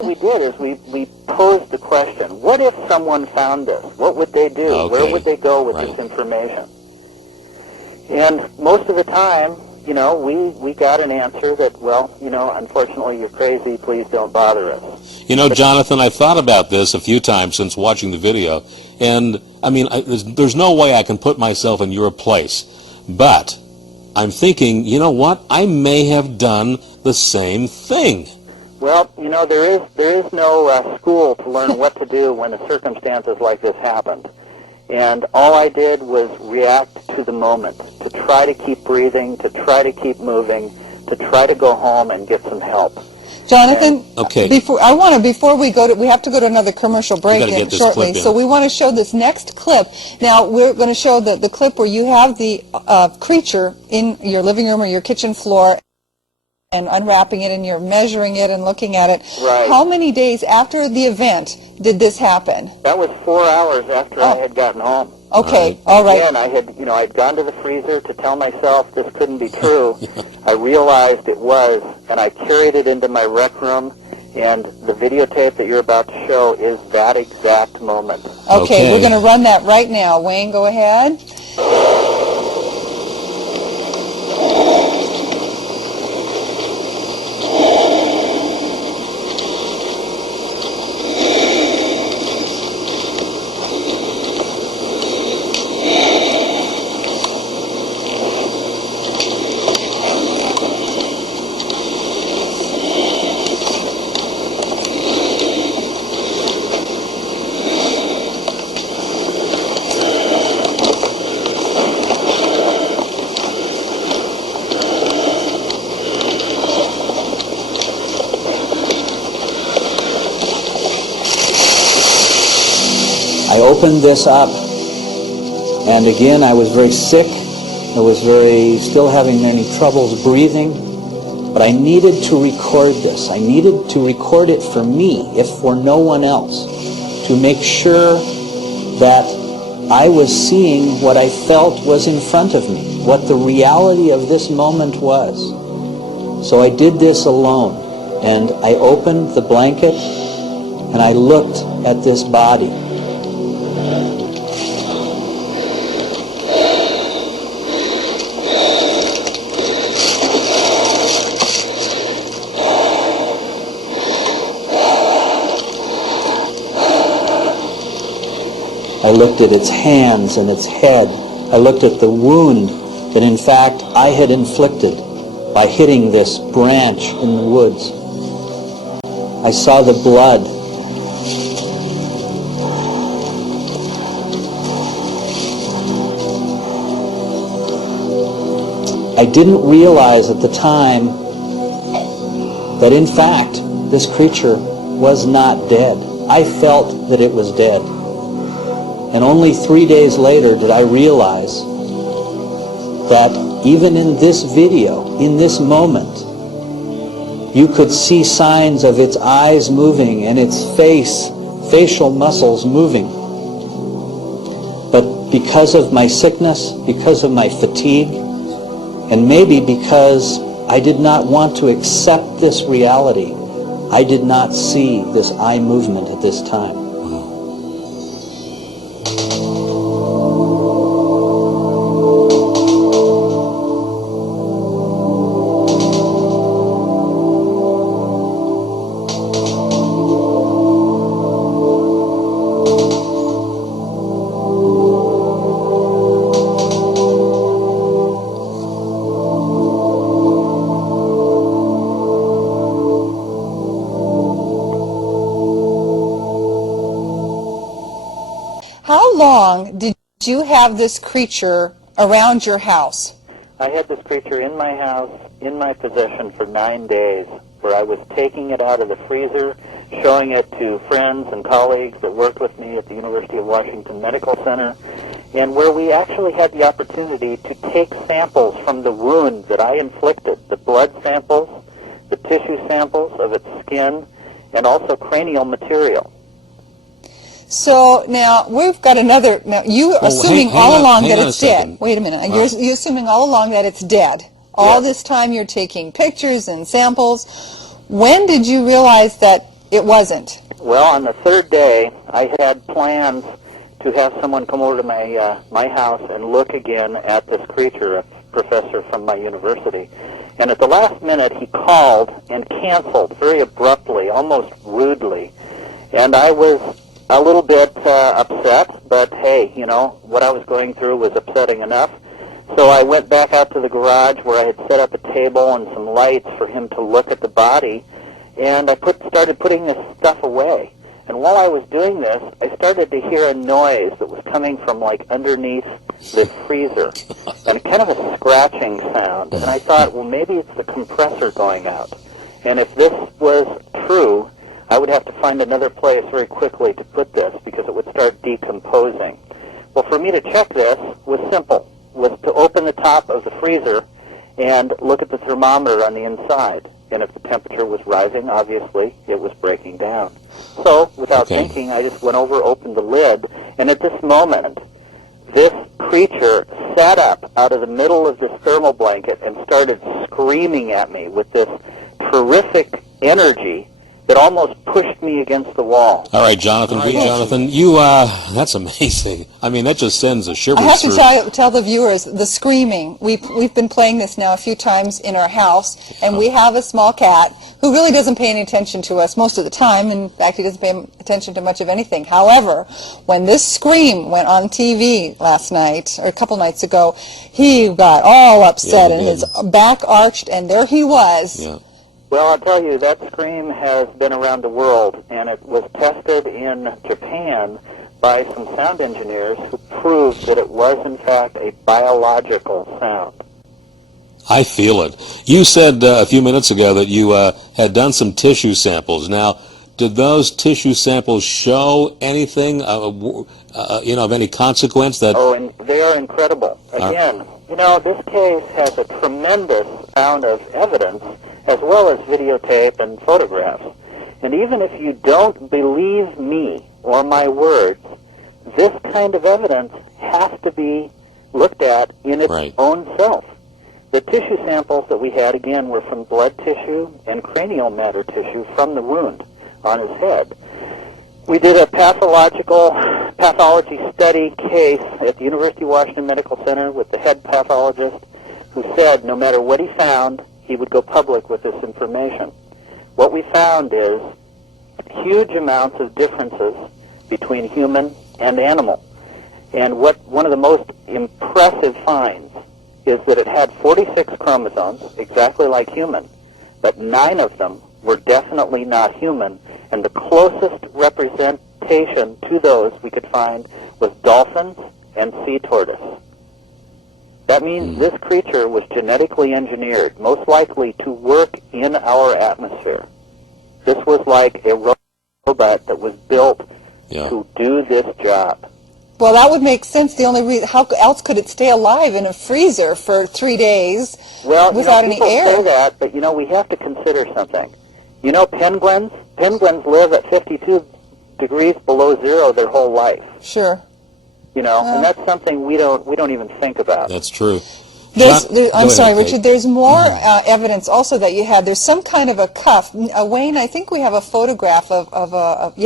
What we did is we posed the question, what if someone found this? What would they do? Okay. Where would they go with this information? And most of the time, you know, we got an answer that, well, you know, unfortunately you're crazy, please don't bother us. You know, Jonathan, I've thought about this a few times since watching the video, and, I mean, there's no way I can put myself in your place, but I'm thinking, you know what, I may have done the same thing. Well, you know, there is no school to learn what to do when the circumstances like this happened. And all I did was react to the moment, to try to keep breathing, to try to keep moving, to try to go home and get some help. Jonathan, okay. Before we have to go to another commercial break shortly. So we want to show this next clip. Now we're going to show the clip where you have the creature in your living room or your kitchen floor, and unwrapping it, and you're measuring it and looking at it. Right. How many days after the event did this happen? That was 4 hours after I had gotten home. Okay, all right. Again, I'd gone to the freezer to tell myself this couldn't be true. I realized it was, and I carried it into my rec room, and the videotape that you're about to show is that exact moment. Okay. We're going to run that right now. Wayne, go ahead. I opened this up, and again I was very sick. I was still having many troubles breathing, but I needed to record this. I needed to record it for me, if for no one else, to make sure that I was seeing what I felt was in front of me, what the reality of this moment was. So I did this alone, and I opened the blanket, and I looked at this body. I looked at its hands and its head. I looked at the wound that in fact I had inflicted by hitting this branch in the woods. I saw the blood. I didn't realize at the time that in fact this creature was not dead. I felt that it was dead. And only 3 days later did I realize that even in this video, in this moment, you could see signs of its eyes moving and its facial muscles moving. But because of my sickness, because of my fatigue, and maybe because I did not want to accept this reality, I did not see this eye movement at this time. How long did you have this creature around your house? I had this creature in my house, in my possession for 9 days, where I was taking it out of the freezer, showing it to friends and colleagues that worked with me at the University of Washington Medical Center, and where we actually had the opportunity to take samples from the wound that I inflicted, the blood samples, the tissue samples of its skin, and also cranial material. So now we've got another. Now you're assuming all along that it's dead. Wait a minute. You're assuming all along that it's dead. All this time you're taking pictures and samples. When did you realize that It wasn't. Well, on the third day, I had plans to have someone come over to my house and look again at this creature, a professor from my university. And at the last minute, he called and canceled very abruptly, almost rudely. And I was a little bit upset, but hey, you know, what I was going through was upsetting enough. So I went back out to the garage where I had set up a table and some lights for him to look at the body, and I started putting this stuff away. And while I was doing this, I started to hear a noise that was coming from like underneath the freezer, and kind of a scratching sound. And I thought, well, maybe it's the compressor going out. And if this was true, I would have to find another place very quickly to put this because it would start decomposing. Well, for me to check this was simple, was to open the top of the freezer and look at the thermometer on the inside. And if the temperature was rising, obviously, it was breaking down. So, without thinking, I just went over, opened the lid, and at this moment, this creature sat up out of the middle of this thermal blanket and started screaming at me with this terrific energy that almost pushed me against the wall. All right, Jonathan, you, that's amazing. I mean, that just sends a shiver I have through. to tell the viewers, the screaming, we've been playing this now a few times in our house, and we have a small cat who really doesn't pay any attention to us most of the time. In fact, he doesn't pay attention to much of anything. However, when this scream went on TV last night, or a couple nights ago, he got all upset, and his back arched, and there he was. Yeah. Well, I'll tell you, that scream has been around the world, and it was tested in Japan by some sound engineers who proved that it was, in fact, a biological sound. I feel it. You said a few minutes ago that you had done some tissue samples. Now, did those tissue samples show anything, you know, of any consequence? Oh, and they are incredible. Again, you know, this case has a tremendous amount of evidence, as well as videotape and photographs. And even if you don't believe me or my words, this kind of evidence has to be looked at in its own self. The tissue samples that we had, again, were from blood tissue and cranial matter tissue from the wound on his head. We did a pathology study case at the University of Washington Medical Center with the head pathologist who said no matter what he found, he would go public with this information. What we found is huge amounts of differences between human and animal. And one of the most impressive finds is that it had 46 chromosomes, exactly like human, but 9 of them were definitely not human, and the closest representation to those we could find was dolphins and sea tortoise. That means this creature was genetically engineered, most likely to work in our atmosphere. This was like a robot that was built to do this job. Well, that would make sense. The only reason, how else could it stay alive in a freezer for 3 days without any air? People say that, but, you know, we have to consider something. You know, penguins live at 52 degrees below zero their whole life. Sure. You know, and that's something we don't even think about. That's true. I'm sorry, Richard. There's more evidence also that you had. There's some kind of a cuff. Wayne, I think we have a photograph of